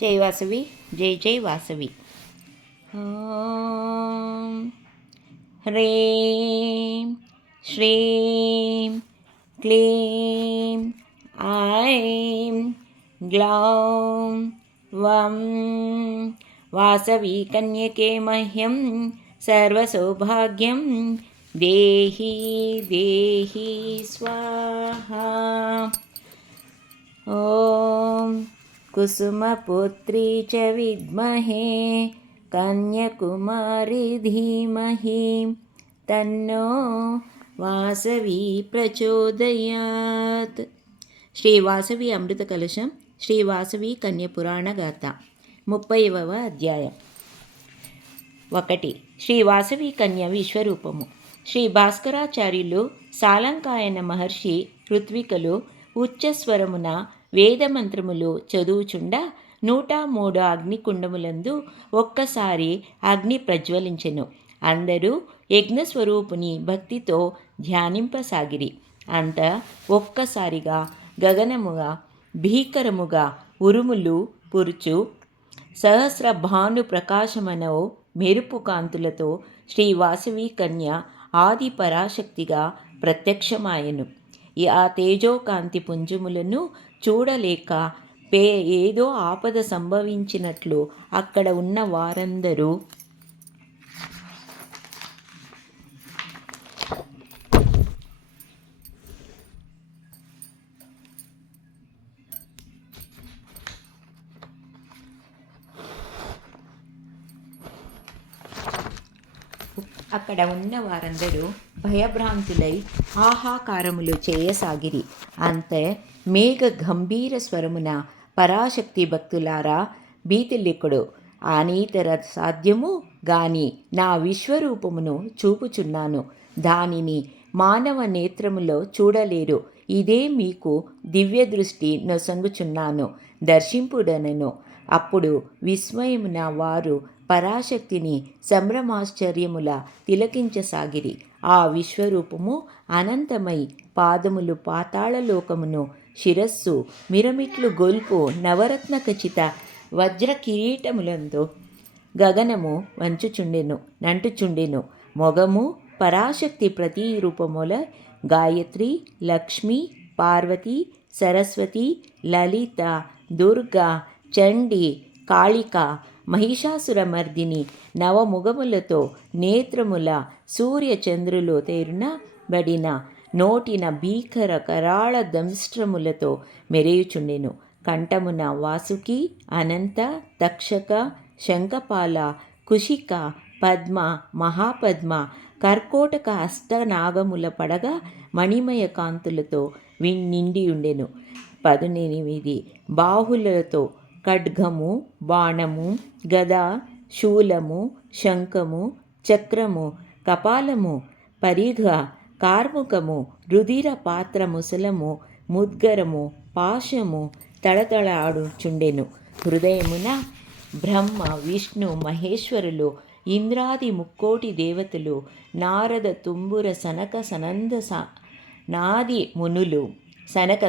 జై వాసవి, జై జై వాసవి. ఓం హ్రీం శ్రీం క్లీం ఐం గ్లౌం వం వాసవి కన్యకే మహ్యం సర్వసౌభాగ్యం దేహి దేహి స్వాహా. ఓం కుసుమపుత్రీ చ విద్మహే కన్యకుమారి ధీమహి తన్నో వాసవి ప్రచోదయాత్. శ్రీ వాసవి అమృత కలశం, శ్రీ వాసవి కన్యపురాణ గాథ, 30వ అధ్యాయం. 1. శ్రీ వాసవి కన్య విశ్వరూపము. శ్రీ భాస్కరాచార్యులు సాలంకాయన మహర్షి ఋత్వికలు ఉచ్చస్వరమున వేదమంత్రములు చదువుచుండ 103 అగ్నికుండములందు ఒక్కసారి అగ్ని ప్రజ్వలించెను. అందరూ యజ్ఞస్వరూపుని భక్తితో ధ్యానింపసాగిరి. అంత ఒక్కసారిగా గగనముగా భీకరముగా ఉరుములు పురుచు సహస్ర భాను ప్రకాశమనో మెరుపు కాంతులతో శ్రీ వాసవి కన్య ఆది పరాశక్తిగా ప్రత్యక్షమాయెను. ఆ తేజోకాంతి పుంజములను చూడలేక ఏదో ఆపద సంభవించినట్లు అక్కడ ఉన్న వారందరూ భయభ్రాంతులై ఆహాకారములు చేయసాగిరి. అంతే మేఘ గంభీర స్వరమున పరాశక్తి భక్తులారా, భీతిలికుడు అనీతర సాధ్యము గాని నా విశ్వరూపమును చూపుచున్నాను. దానిని మానవ నేత్రములో చూడలేరు. ఇదే మీకు దివ్య దృష్టి నొసంగుచున్నాను, దర్శింపుడనెను. అప్పుడు విస్మయమున వారు పరాశక్తిని సంభ్రమాశ్చర్యముల తిలకించసాగిరి. ఆ విశ్వరూపము అనంతమై పాదములు పాతాళలోకమును, శిరస్సు మిరమిట్లు గొల్పు నవరత్న ఖచిత వజ్ర కిరీటములందు గగనము నంటుచుండెను. మొగము పరాశక్తి ప్రతిరూపముల గాయత్రి, లక్ష్మి, పార్వతి, సరస్వతి, లలిత, దుర్గా, చండి, కాళిక, మహిషాసురమర్దిని నవముగములతో నేత్రముల సూర్యచంద్రులు తేరునబడిన నోటిన భీకర కరాళ దంష్ట్రములతో మెరేయుచుండెను. కంఠమున వాసుకి, అనంత, తక్షక, శంఖపాల, కుశిక, పద్మ, మహాపద్మ, కర్కోటక అష్టనాగముల పడగ మణిమయ కాంతులతో నిండియుండెను. 18 బాహులతో ఖడ్గము, బాణము, గద, శూలము, శంఖము, చక్రము, కపాలము, పరిఘ, కార్ముకము, రుధిర పాత్ర ముసలము, ముద్గరము, పాశము తళతళాడుచుండెను. హృదయమున బ్రహ్మ, విష్ణు, మహేశ్వరులు, ఇంద్రాది ముక్కోటి దేవతలు, నారద, తుంబుర, సనక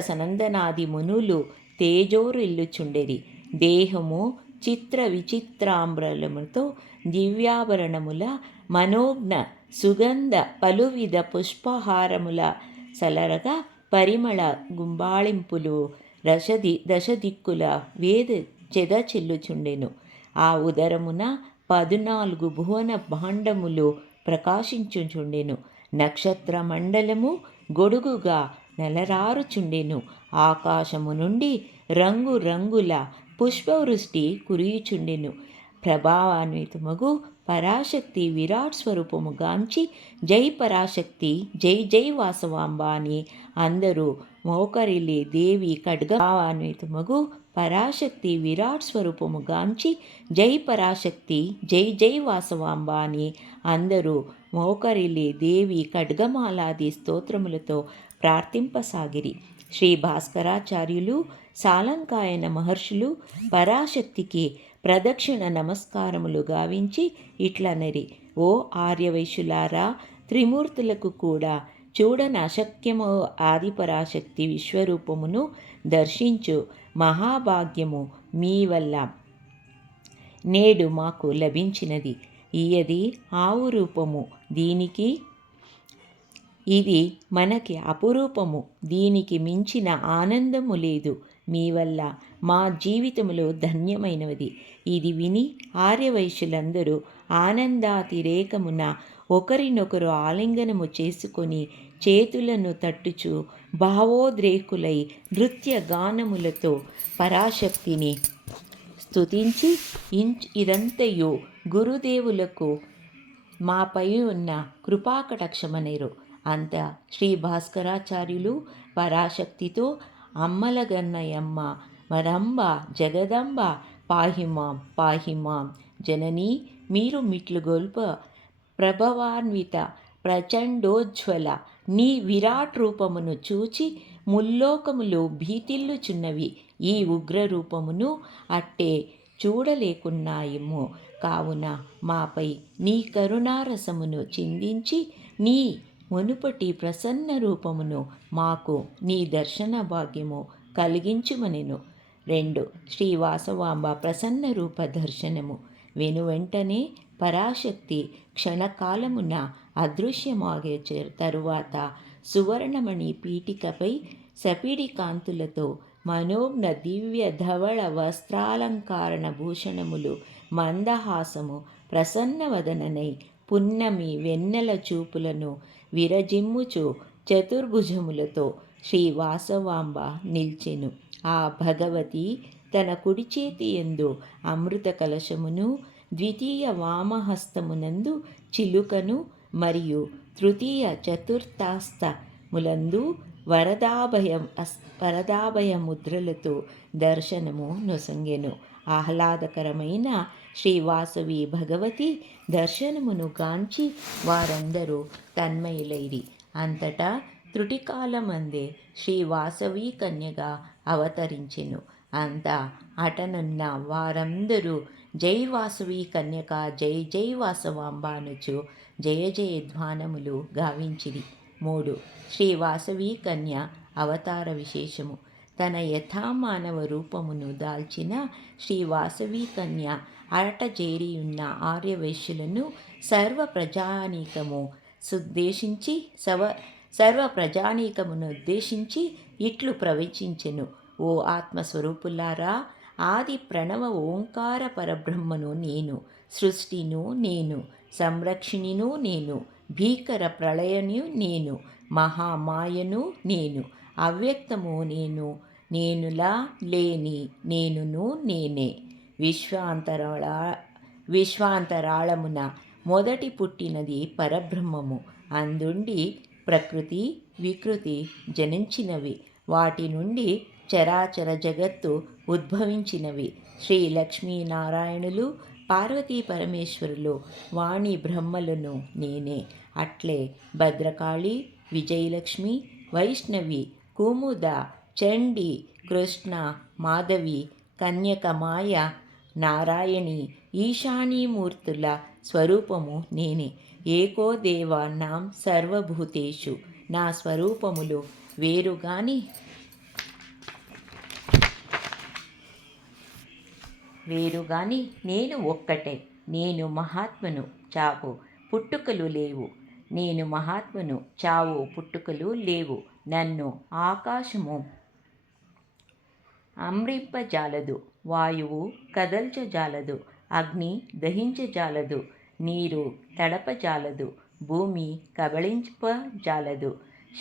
సనందనాది మునులు తేజోరిల్లుచుండెరి. దేహము చిత్ర విచిత్రాంబరములతో దివ్యాభరణముల మనోజ్ఞ సుగంధ పలువిధ పుష్పహారముల సలరగా పరిమళ గుంబాళింపులు దశదిక్కుల వేద చెద చెల్లుచుండెను. ఆ ఉదరమున 14 భువన భాండములు ప్రకాశించుచుండెను. నక్షత్ర మండలము గొడుగుగా నెలరారుచుండెను. ఆకాశము నుండి రంగు రంగుల పుష్పవృష్టి కురియుచుండెను. ప్రభావాన్వితమగు పరాశక్తి విరాట్ స్వరూపము గాంచి జై పరాశక్తి, జై జై వాసవాంబ అని అందరూ మోకరిల్లి దేవి ఖడ్గభావాన్వితమగు పరాశక్తి విరాట్ స్వరూపము గాంచి జై పరాశక్తి, జై జై వాసవాంబ అని అందరూ మోకరిల్లి దేవి ఖడ్గమాలాది స్తోత్రములతో ప్రార్థింపసాగిరి. శ్రీ భాస్కరాచార్యులు సాలంకాయన మహర్షులు పరాశక్తికి ప్రదక్షిణ నమస్కారములు గావించి ఇట్లనరి: ఓ ఆర్యవైశ్యులారా, త్రిమూర్తులకు కూడా చూడనశక్యము ఆదిపరాశక్తి విశ్వరూపమును దర్శించు మహాభాగ్యము మీ వల్ల నేడు మాకు లభించినది. ఈయది ఆవు రూపము, దీనికి ఇది మనకి అపురూపము, దీనికి మించిన ఆనందము లేదు. మీ వల్ల మా జీవితములో ధన్యమైనది. ఇది విని ఆర్యవైశ్యులందరూ ఆనందాతిరేకమున ఒకరినొకరు ఆలింగనము చేసుకొని చేతులను తట్టుచు భావోద్రేకులై నృత్య గానములతో పరాశక్తిని స్తుతించి ఇదంతయు గురుదేవులకు మాపై ఉన్న కృపాకటాక్షమనేరు. అంత శ్రీ భాస్కరాచార్యులు పరాశక్తితో అమ్మలగన్నయమ్మ మరంబ జగదంబ పాహిమాం పాహిమాం జననీ, మీరు మిట్లుగొల్ప ప్రభవాన్విత ప్రచండోజ్వల నీ విరాట్ రూపమును చూచి ముల్లోకములు భీతిల్లుచున్నవి. ఈ ఉగ్ర రూపమును అట్టే చూడలేకున్నాయేమో. కావున మాపై నీ కరుణారసమును చిందించి నీ మునుపటి ప్రసన్న రూపమును మాకు నీ దర్శన భాగ్యము కలిగించుమనెను. 2. శ్రీ వాసవాంబ ప్రసన్న రూప దర్శనము. వెనువెంటనే పరాశక్తి క్షణకాలమున అదృశ్యమాగే తరువాత సువర్ణమణి పీఠికపై సపిడి కాంతులతో మనోజ్ఞ దివ్య ధవళ వస్త్రాలంకారణ భూషణములు మందహాసము ప్రసన్నవదననై పున్నమి వెన్నెల చూపులను విరజిమ్ముచు చతుర్భుజములతో శ్రీ వాసవాంబ నిల్చెను. ఆ భగవతి తన కుడి చేతి యందు అమృత కలశమును, ద్వితీయ వామహస్తమునందు చిలుకను మరియు తృతీయ చతుర్థాస్తములందు వరదాభయ ముద్రలతో దర్శనము నొసంగెను. ఆహ్లాదకరమైన శ్రీవాసవి భగవతి దర్శనమును గాంచి వారందరూ తన్మయులైరి. అంతటా త్రుటికాలమందే శ్రీవాసవి కన్యగా అవతరించెను. అంతా అటనున్న వారందరూ జై వాసవి కన్యక, జై జై వాసవాంబ అనుచు జయ జయధ్వానములు గావించిరి. 3. శ్రీ వాసవి కన్య అవతార విశేషము. తన యథామానవ రూపమును దాల్చిన శ్రీ వాసవి కన్య అరటజేరియున్న ఆర్యవైశ్యులను సర్వ ప్రజానీకమును ఉద్దేశించి ఇట్లు ప్రవచించెను. ఓ ఆత్మస్వరూపులారా, ఆది ప్రణవ ఓంకార పరబ్రహ్మను నేను, సృష్టిను నేను, సంరక్షిణిను నేను, భీకర ప్రళయను నేను, మహామాయను నేను, అవ్యక్తము నేను, నేనులా లేని నేనును నేనే. విశ్వాంతరాళమున మొదటి పుట్టినది పరబ్రహ్మము. అందుండి ప్రకృతి వికృతి జనించినవి. వాటి నుండి చరాచర జగత్తు ఉద్భవించినవి. శ్రీ లక్ష్మీనారాయణులు, పార్వతీ పరమేశ్వరులు, వాణి బ్రహ్మలను నేనే. అట్లే భద్రకాళి, విజయలక్ష్మి, వైష్ణవి, కుముద, చండి, కృష్ణ, మాధవి, కన్యకమాయ, నారాయణి, ఈశానీమూర్తుల స్వరూపము నేనే. ఏకో దేవ నాం సర్వభూతేషు. నా స్వరూపములు వేరుగాని నేను ఒక్కటే. నేను మహాత్మను, చావు పుట్టుకలు లేవు. నేను మహాత్మను, చావు పుట్టుకలు లేవు. నన్ను ఆకాశము అమృంపజాలదు, వాయువు కదల్చజాలదు, అగ్ని దహించజాలదు, నీరు తడపజాలదు, భూమి కబళింపజాలదు,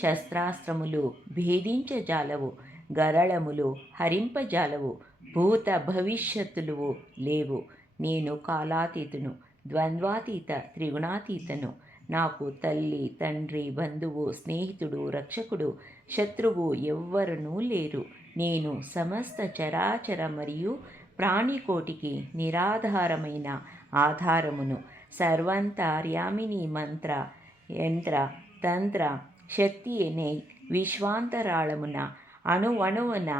శస్త్రాస్త్రములు భేదించజాలవు, గరళములు హరింపజాలవు, భూత భవిష్యత్తులు లేవు. నేను కాలాతీతును, ద్వంద్వాతీత, త్రిగుణాతీతను. నాకు తల్లి, తండ్రి, బంధువు, స్నేహితుడు, రక్షకుడు, శత్రువు ఎవ్వరూ లేరు. నేను సమస్త చరాచర మరియు ప్రాణికోటికి నిరాధారమైన ఆధారమును. సర్వంతర్యామిని మంత్ర యంత్ర తంత్ర శక్తి అనే విశ్వాంతరాళమున అణువణువున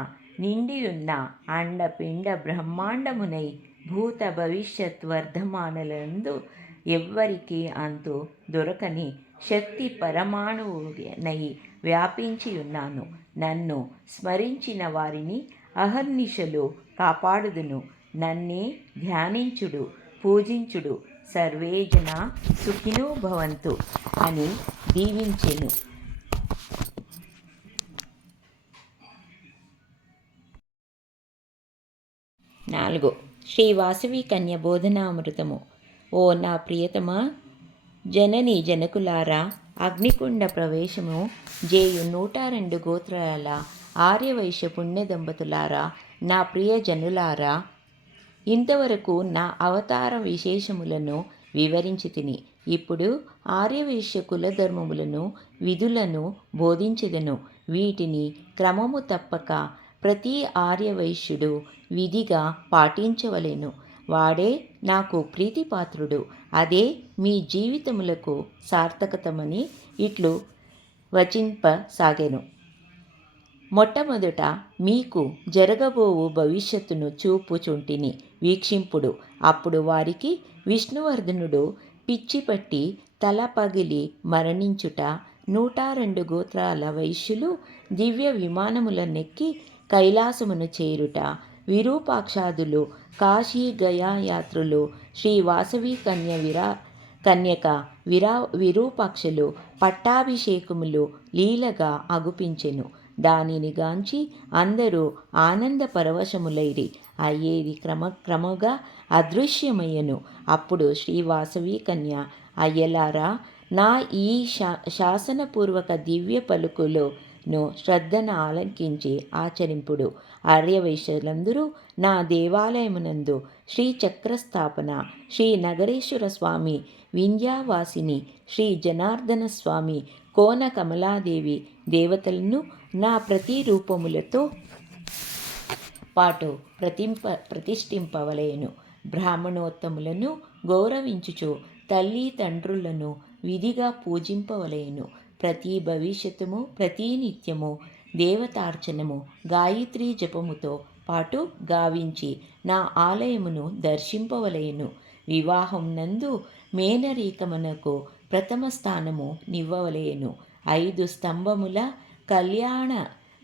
నిండియున్న అండపిండ బ్రహ్మాండమునై భూత భవిష్యత్ వర్ధమానలందు ఎవ్వరికి అంతు దొరకని శక్తి పరమాణువునై వ్యాపించి ఉన్నాను. నన్ను స్మరించిన వారిని అహర్నిశలు కాపాడుదును. నన్నే ధ్యానించుడు, పూజించుడు. సర్వే జన సుఖినో భవంతు అని దీవించెను. 4. శ్రీ వాసవి కన్య బోధనామృతము. ఓ నా ప్రియతమా, జనని జనకులారా, అగ్నికుండ ప్రవేశము జేయు 102 గోత్రాల ఆర్యవైశ్య పుణ్య దంపతులారా, నా ప్రియ జనులారా, ఇంతవరకు నా అవతార విశేషములను వివరించి తిని. ఇప్పుడు ఆర్యవైశ్య కులధర్మములను విధులను బోధించెదను. వీటిని క్రమము తప్పక ప్రతి ఆర్యవైశ్యుడు విధిగా పాటించవలెను. వాడే నాకు ప్రీతిపాత్రుడు. అదే మీ జీవితములకు సార్థకతమని ఇట్లు వచింపసాగెను. మొట్టమొదట మీకు జరగబోవు భవిష్యత్తును చూపుచుంటిని, వీక్షింపుడు. అప్పుడు వారికి విష్ణువర్ధనుడు పిచ్చిపట్టి తల పగిలి మరణించుట, 102 గోత్రాల వైశ్యులు దివ్య విమానములనెక్కి కైలాసమును చేరుట, విరూపాక్షాదులు కాశీ గయా యాత్రులు శ్రీ వాసవి కన్యక విరూపాక్షులు పట్టాభిషేకములు లీలగా అగుపించెను. దానిని గాంచి అందరూ ఆనంద పరవశములైరి. అయ్యేది క్రమక్రమగా అదృశ్యమయ్యను. అప్పుడు శ్రీ వాసవి కన్య, అయ్యలారా, నా ఈ శాసనపూర్వక దివ్య పలుకులను శ్రద్ధను ఆలంకించి ఆచరింపుడు. ఆర్యవైశ్యులందరూ నా దేవాలయమునందు శ్రీ చక్రస్థాపన, శ్రీ నగరేశ్వర స్వామి, వింధ్యావాసిని, శ్రీ జనార్దన స్వామి, కోన కమలాదేవి దేవతలను నా ప్రతిరూపములతో పాటు ప్రతిష్ఠింపవలెను. బ్రాహ్మణోత్తములను గౌరవించుచు తల్లి తండ్రులను విధిగా పూజింపవలెను. ప్రతి భవిష్యత్తుము ప్రతి నిత్యము దేవతార్చనము గాయత్రీ జపముతో పాటు గావించి నా ఆలయమును దర్శింపవలెను. వివాహం నందు మేనరీకమునకు ప్రథమ స్థానము నివ్వవలెను. 5 స్తంభముల కళ్యాణ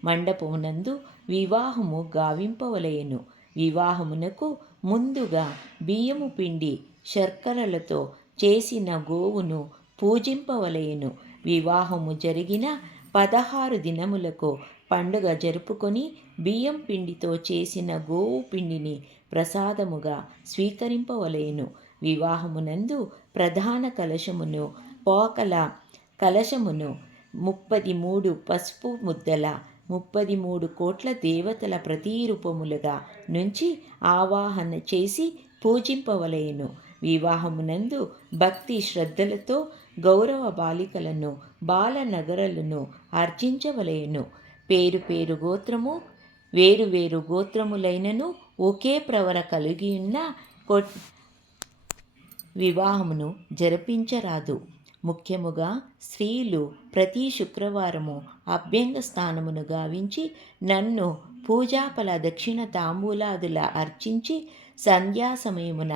మండపమునందు వివాహము గావింపవలెను. వివాహమునకు ముందుగా బియ్యము పిండి శర్కరలతో చేసిన గోవును పూజింపవలెను. వివాహము జరిగిన 16 దినములకు పండుగ జరుపుకొని బియ్యం పిండితో చేసిన గోవు పిండిని ప్రసాదముగా స్వీకరింపవలెను. వివాహమునందు ప్రధాన కలశమును, పోకల కలశమును, 33 పసుపు ముద్దల, 33 కోట్ల దేవతల ప్రతిరూపములుగా నుంచి ఆవాహన చేసి పూజింపవలెను. వివాహమునందు భక్తి శ్రద్ధలతో గౌరవ బాలికలను, బాలనగరలను అర్చించవలెను. పేరు పేరు గోత్రము వేరు వేరు గోత్రములైనను ఒకే ప్రవర కలిగియున్న వివాహమును జరిపించరాదు. ముఖ్యముగా స్త్రీలు ప్రతి శుక్రవారము అభ్యంగ స్థానమును గావించి నన్ను పూజాఫల దక్షిణ తాంబూలాదుల అర్చించి సంధ్యా సమయమున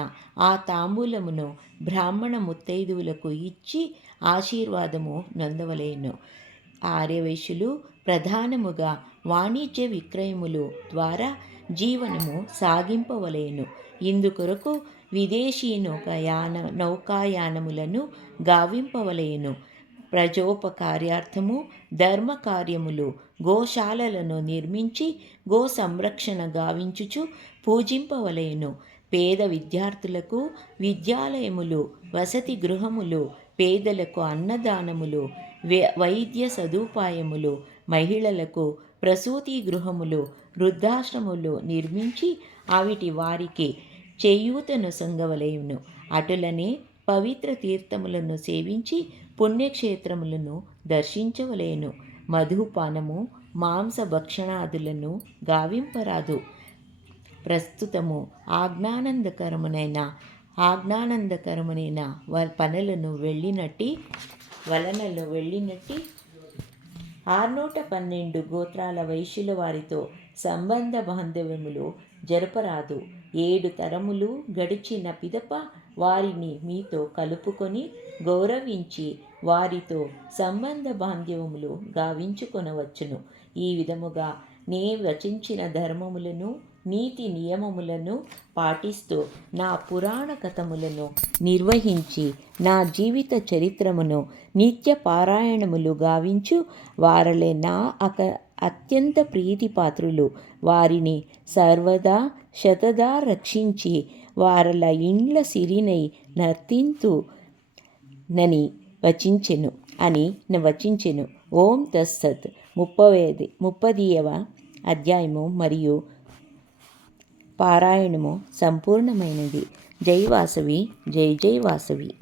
ఆ తాంబూలమును బ్రాహ్మణ ముత్తైదువులకు ఇచ్చి ఆశీర్వాదము నొందవలెను. ఆర్యవైశ్యులు ప్రధానముగా వాణిజ్య విక్రయములు ద్వారా జీవనము సాగింపవలెను. ఇందుకొరకు విదేశీ నౌకాయానములను గావింపవలెను. ప్రజోపకార్యార్థము ధర్మ కార్యములు, గోశాలలను నిర్మించి గో సంరక్షణ గావించుచు పూజింపవలెను. పేద విద్యార్థులకు విద్యాలయములు, వసతి గృహములు, పేదలకు అన్నదానములు, వైద్య సదుపాయములు, మహిళలకు ప్రసూతి గృహములు, వృద్ధాశ్రములు నిర్మించి అవిటి వారికి చేయూతను సంగవలెను. అటులనే పవిత్ర తీర్థములను సేవించి పుణ్యక్షేత్రములను దర్శించవలెను. మధుపానము, మాంస భక్షణాదులను గావింపరాదు. ప్రస్తుతము ఆజ్ఞానందకరమునైన వలనను వెళ్ళినట్టి 612 గోత్రాల వైశ్యుల వారితో సంబంధ బాంధవ్యములు జరపరాదు. 7 తరములు గడిచిన పిదప వారిని మీతో కలుపుకొని గౌరవించి వారితో సంబంధ బాంధవ్యములు గావించుకొనవచ్చును. ఈ విధముగా నే వచించిన ధర్మములను నీతి నియమములను పాటిస్తూ నా పురాణ కథములను నిర్వహించి నా జీవిత చరిత్రమును నిత్య పారాయణములు గావించు వారలే నా అత్యంత ప్రీతిపాత్రులు. వారిని సర్వదా శతదా రక్షించి వారల ఇండ్ల సిరినై నర్తింతు నని వచించెను. ఓం తత్సత్. 30వ అధ్యాయము మరియు పారాయణము సంపూర్ణమైనది. జై వాసవి, జై జై వాసవి.